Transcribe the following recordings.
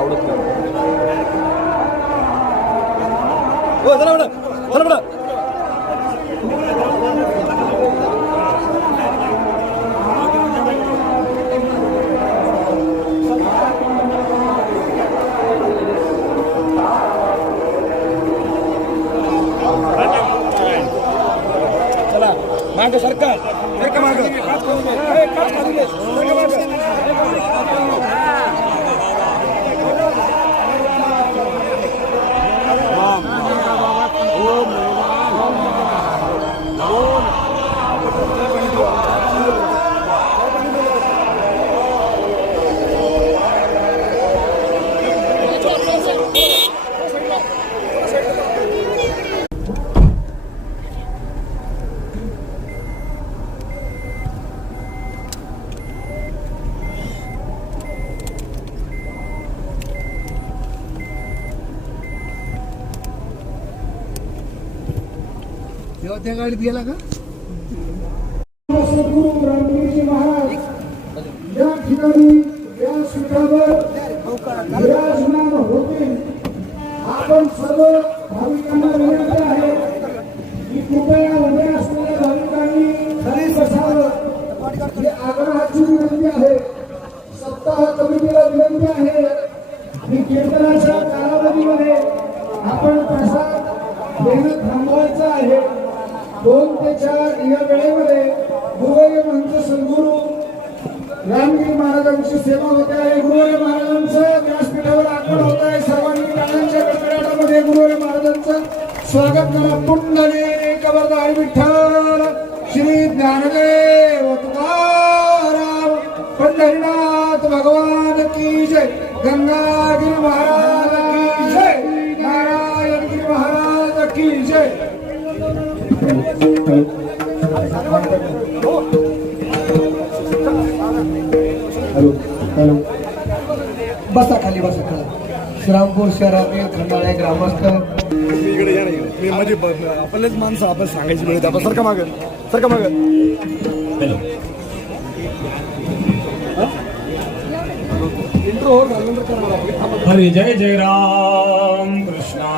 आवडत नाही. चला बडा चला बडा. चला मागे सरकार मागे त्या गाडीत गेला का? सद्गुरू रामगिरीजी महाराज या ठिकाणी व्यासपीठावर विराजमान होते. आपण सर्व भाविकांना विनंती आहे की कृपया उभे असलेल्या भाविकांनी खाली बसावं. ही आग्रहाची विनंती आहे. सप्ताह कमिटीला विनंती आहे की कीर्तनाच्या कालावधीमध्ये आपण प्रसाद देणं थांबवायचं आहे. 2 ते 4 या वेळेमध्ये गुरुवर्य मंच सद्गुरू रामगिरी महाराजांची सेवा होते आहे. गुरुवर्य महाराजांचं व्यासपीठावर आगमन होत आहे. सर्वांनी टाळ्यांच्या गडगडाटामध्ये गुरुवर्य महाराजांचं स्वागत करा. पुंडलिक वरदाई विठ्ठल श्री ज्ञानदेव तुकाराम पंढरीनाथ भगवान की जय. गंगागिरी महाराज की जय. नारायणगिरी महाराज की जय. बसा खाली बसा खाली. श्रीरामपूर शहरातील खंडाळा ग्रामस्थ इकडे या नाही म्हणजे आपल्याच माणसं आपण सांगायची वेळ आपण सरका माग सरका माग. इंट्रो हो झाल्यानंतर करणार. हरी जय जय राम कृष्णा.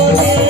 Hare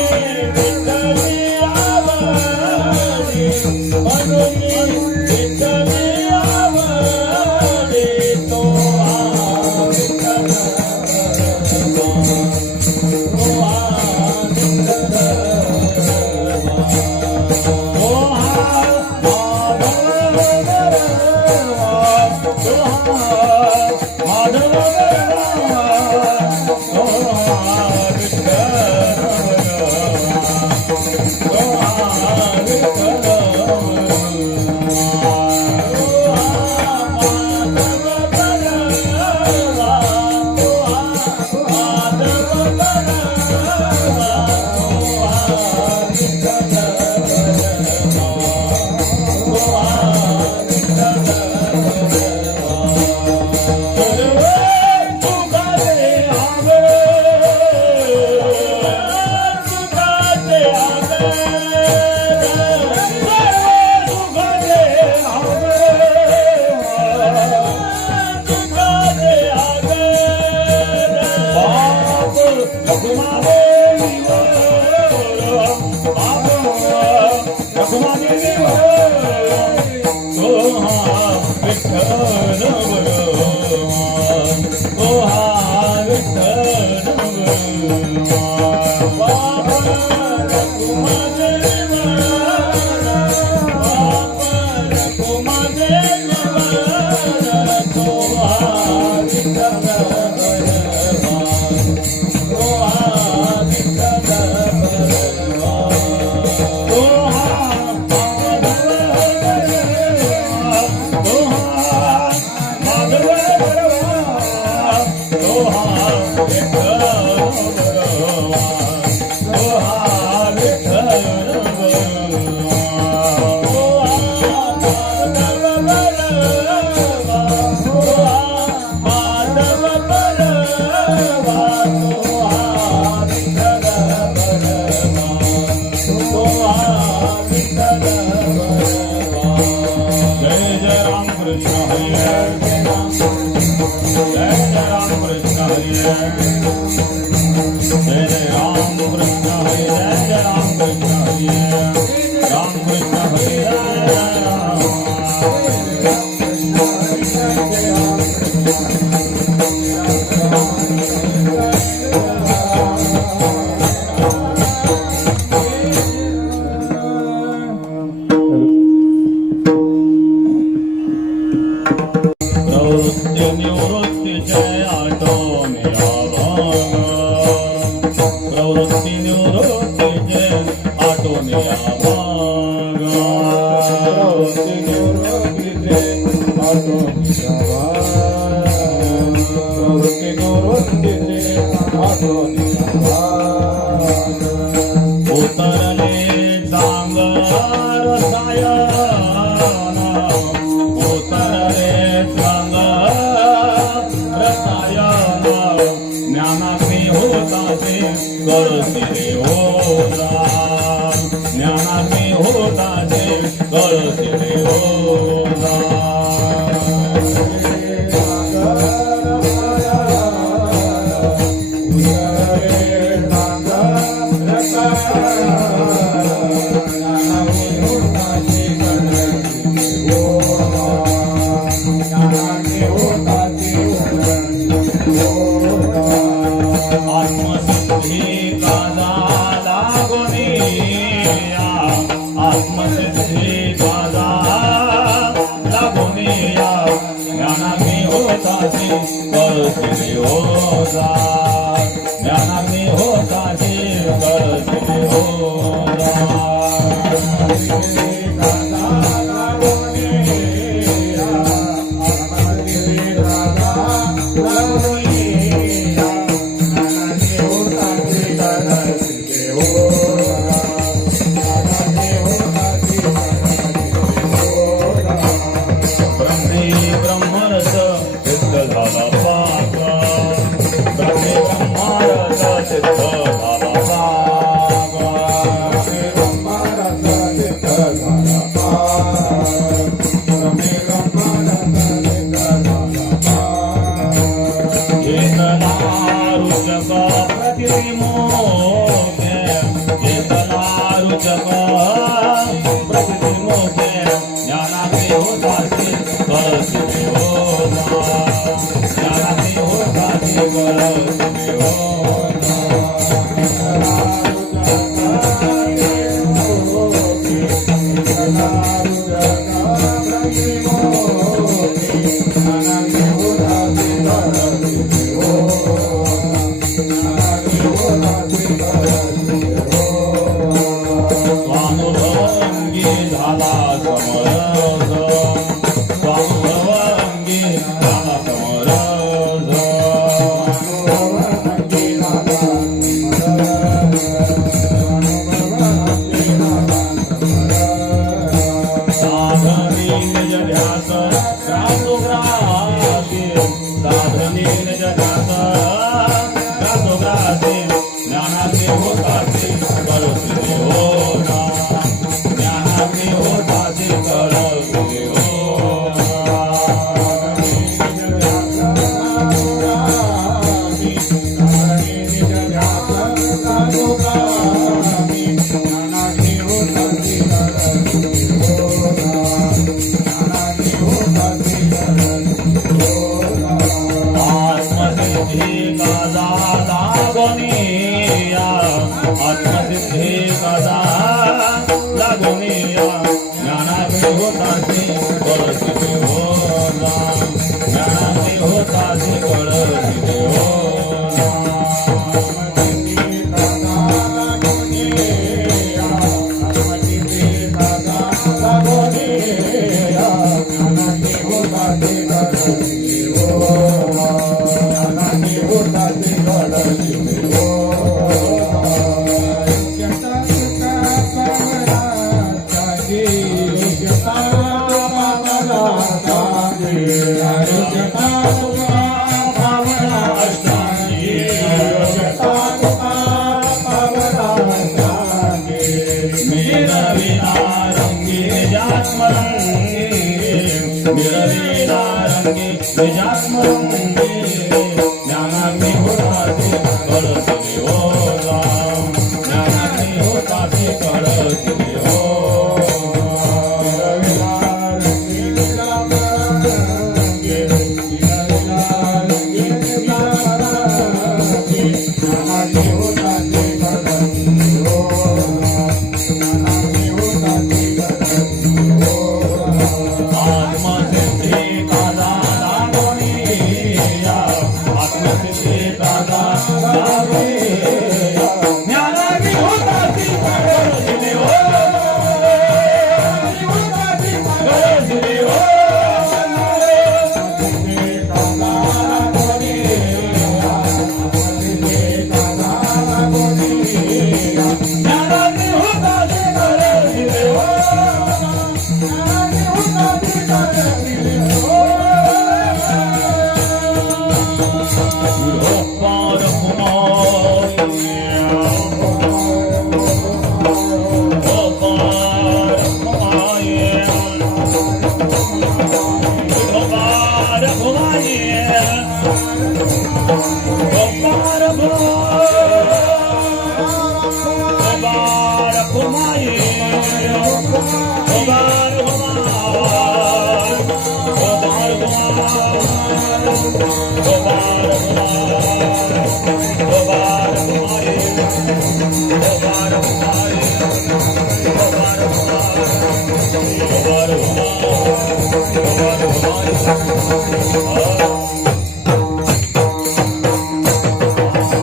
जय जय राम कृष्ण हरे जय जय राम कृष्ण हरे राम कृष्ण हरे जय जय राम प्रवृत्ति निवृत्ति जय आटो मेरा भाग प्रवृत्ति निवृत्ति जय आटो मेरा भाग प्रवृत्ति निवृत्ति जय आटो मेरा भाग प्रवृत्ति निवृत्ति जय आटो मेरा भाग उतरले चांगल रसायन उतरले रसायन ज्ञानाग्नी होताचे कळसिरे होता ज्ञानाग्नी होताचे कळसिरे होता आत्मसिद्धी कादा लागोनिया आत्मसिद्धी कादा लागोनिया ज्ञानाग्नी होताची कळसिरे होता ज्ञानाग्नी होताची कळसिरे होता ब्रह्मरस सिद्ध झाला पाक ब्रह्मे ब्रह्मरस सिद्ध झाला पाक ब्रह्मरस सिद्ध झाला पाक ब्रह्मे ब्रह्मरस सिद्ध झाला पाक एकला रुचक प्रतिमोक्ष एकला रुचक प्रतिमोक्ष ज्ञानाग्नी होताची कळसिरे होता ज्ञानाग्नी होताची कळसिरे होता स्वानुभवंगी झाला समरस स्वानुभवंगी झाला समरस स्वानुभवंगी झाला साधनी निज ध्यास ग्रासोग्रासी साधनी निज ध्यास ग्रासोग्रासी ज्ञानाग्नी होताची कळसिरे होता ज्ञानाग्नी होताची कळसिरे होता आत्मसिद्धी कादा लागोनिया आत्मसिद्धी कादा लागोनिया ज्ञानाग्नी होताची कळसिरे होता ज्ञानाग्नी होताची कळसिरे होता आत्मसिद्धी कादा लागोनिया ज्ञानाग्नी होताची कळसिरे होता ज्ञानाग्नी होताची कळसिरे निजात्मरंगे ज्ञानाग्नी होता Oh